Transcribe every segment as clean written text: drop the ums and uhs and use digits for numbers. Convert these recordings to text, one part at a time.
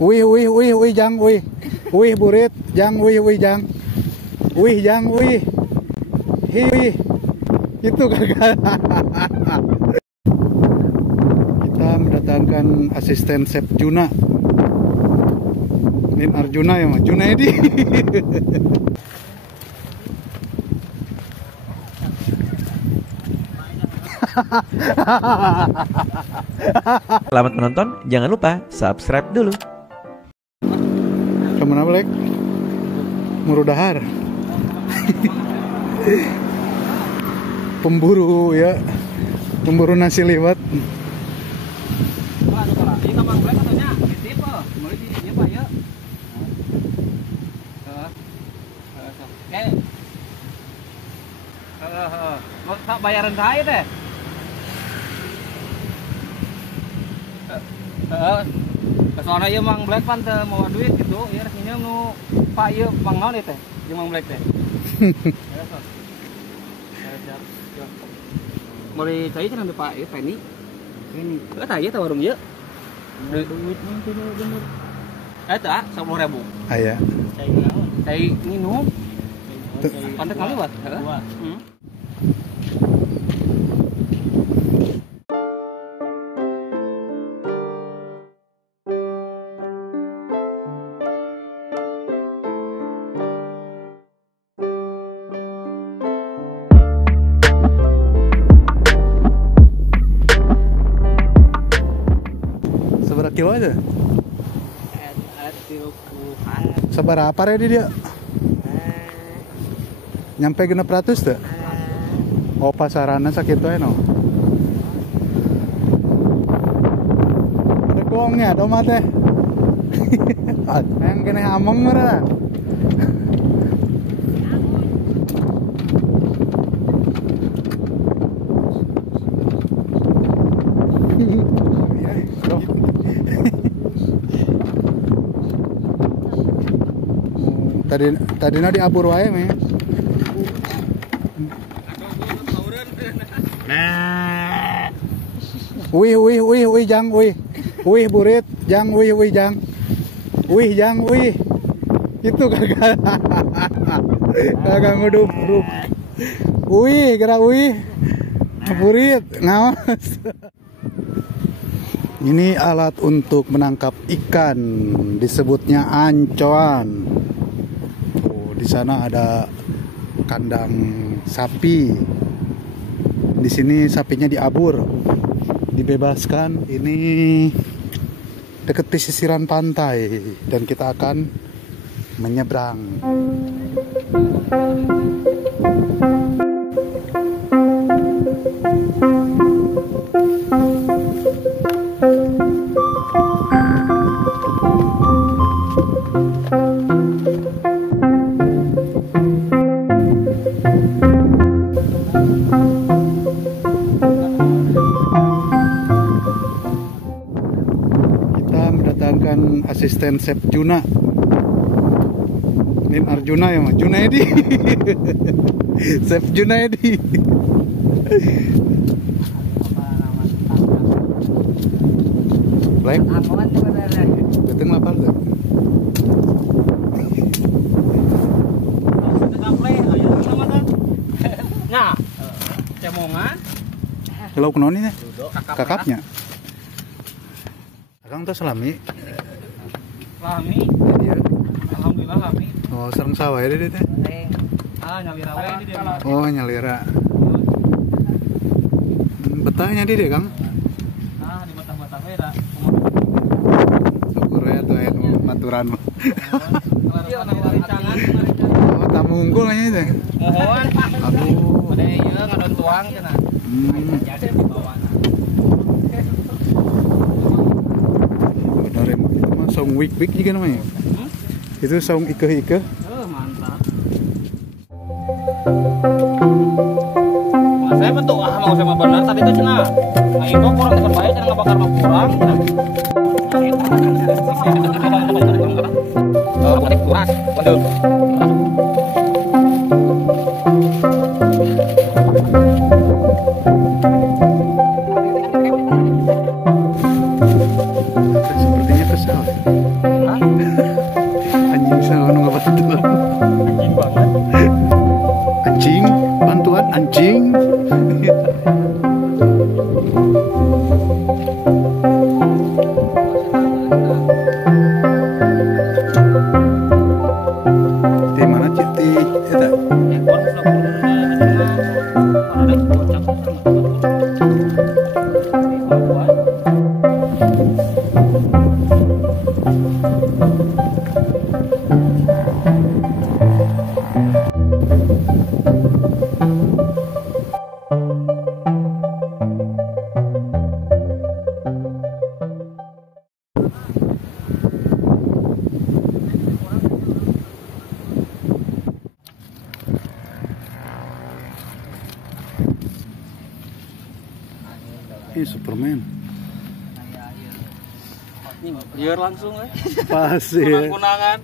Wih, jang, wih. Wih, burit, jang, wih, jang. Wih, jang, wih. Wih. Itu gagal. Kita mendatangkan asisten Chef Juna. Nin Arjuna ya, Mas. Junaidi. Selamat menonton, jangan lupa subscribe dulu. Kemana Black? Murudahar. Pemburu ya, pemburu nasi liwet. Bayaran saya teh. Soalnya ieu Mang Black pan teu mau duit gitu, ieu resminya nu Pak ieu Mang naon teh? Ieu Mang Black teh. Mulai cai cenah Pak ieu Penny. Heuh tah ieu teh warung ieu. Duit mah teu bener. Eta 10.000. Aya. Cai naon? Cai minum. Pandek ngaliwat, heeh. Seberapa kilo aja? Seberapa ya dia? Nyampe 600 tuh? Oh pasarannya sakit tuh no. Ada gongnya, tomat teh. Yang kena among meren. Tadi diabur wae meh. Wih, jang, wih. Wih, burit, jang, wih, jang. Wih, jang, wih. Itu gagal. Kagak ngudup. Wih, gerak wih. Burit, ngawas. Ini alat untuk menangkap ikan, disebutnya ancoan. Oh, di sana ada kandang sapi. Di sini sapinya diabur, dibebaskan. Ini dekat pesisiran pantai dan kita akan menyeberang. Mendatangkan asisten Chef Juna. Nin Arjuna ya, Mas. Junaidi. Chef Junaidi. Black. Betul lapar tuh. Nah, cemongan. Kalau kunon ini kakapnya. Akang tuh selami. Lami. Iya. Alhamdulillah lami. Oh, sareng sawah ya dia teh. Nyalira we di dia. Oh, nyalira. Betahnya di deh, Kang. Di batah-batah we da. Syukur ya tuh aya maturan mah. Oh, tamu unggul kayaknya teh. Mohon. Aduh. Bade ieu ngadon tuang cenah. Jadi di bawahna. Saung wik-wik juga namanya. Itu saung ikeh-ikeh. Mantap. Mas saya betul mau sama benar tadi itu cenah. Nah itu kurang tekan baik cenah ngabakar mah kurang. Panik kuras. Waduh. Sepertinya kesal. Ini Superman. Biar langsung Pas ya. kunangan.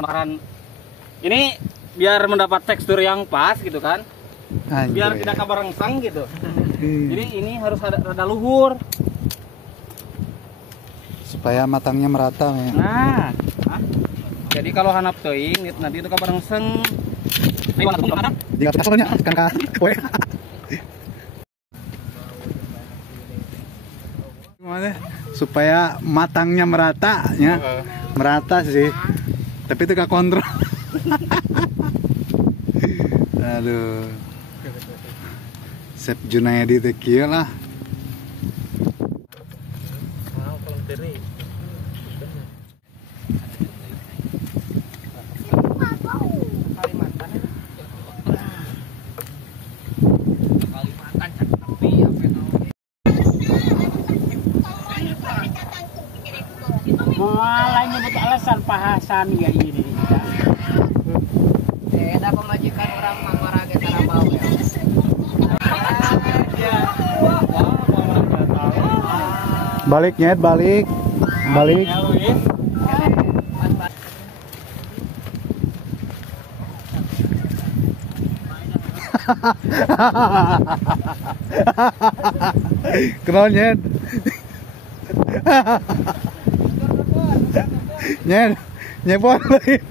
Makanan ini biar mendapat tekstur yang pas gitu kan. Biar Anjir, tidak ya. kabarengsang gitu. Jadi ini harus rada luhur. Supaya matangnya merata ya. Nah, jadi kalau hanap teuing nanti itu kabarengsang. Ayo ada ada. Jika asalnya kan ka kue. Gimana? Supaya matangnya merata ya. Merata sih. Tapi itu gak kontrol. Aduh. Chef Junaidi teh kieu lah. Mulai nyebut alasan pahasan ya ini. Ada pemajikan orang Mangmaraga Tarabau ya. Balik nyet, balik. Balik. Kenal nyet. Nyet, nyebor lain.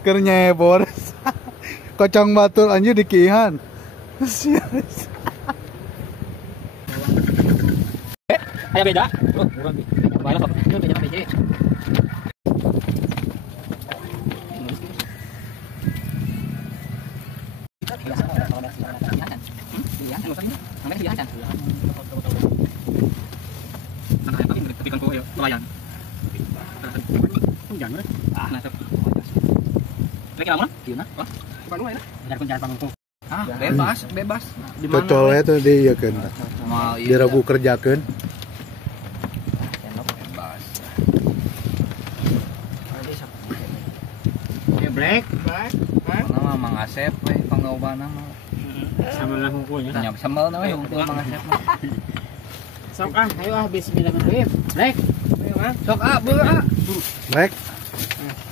Keur nyebor. Kocong batur anjir dikihan. Aya beda. Bae sok. Itu beda beda. Bebas, bebas. Cocolnya tuh dia kan. Mau Dia ragu kerjakan. bebas. Ya black. Nama Mang Asep we panggawabana mah. Sama lah hukumnya. Nyam sambal na we hungkul Mang Asep mah. Sok ayo bismillahirrahmanirrahim. Black. Sok beu Baik.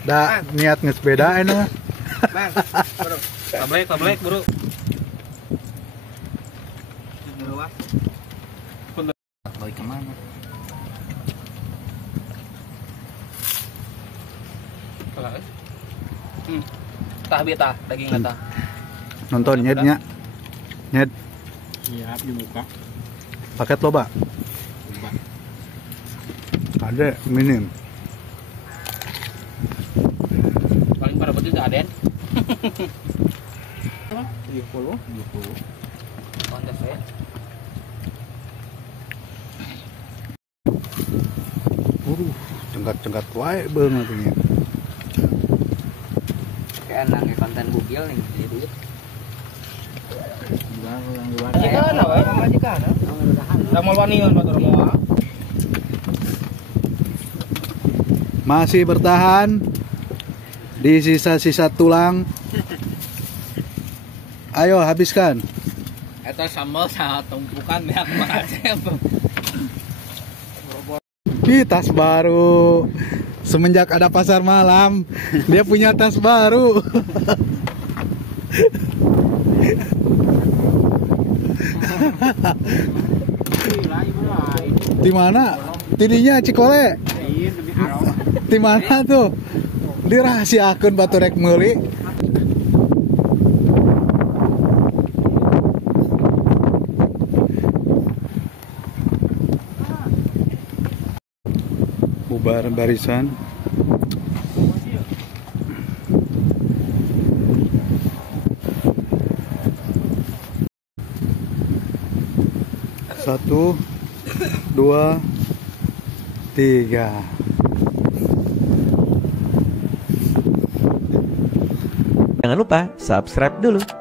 Da niat ngesepeda anu. Bang. Tablek, bro. Balik kemana? Tah beta daging tah. Nonton nyetnya. Nyet Iya, dibuka. paket loba. Ada minim. Paling pada betul enggak Aden. 70. Pantes ya. Cengkat-cengkat wae beungeut ini. Kayak nang konten bugil nih di duit. Majikan apa? Majikan. Damal wanian batur moal. Masih bertahan di sisa-sisa tulang. Ayo habiskan. Eta sambal sa tumpukan beak Mang Asep. Ih, tas baru. Semenjak ada pasar malam, dia punya tas baru. Di mana? Tidinya Cikole. Di mana tuh? Dirahasiakeun batu rek meuli. barisan. Satu, dua, tiga. Jangan lupa subscribe dulu.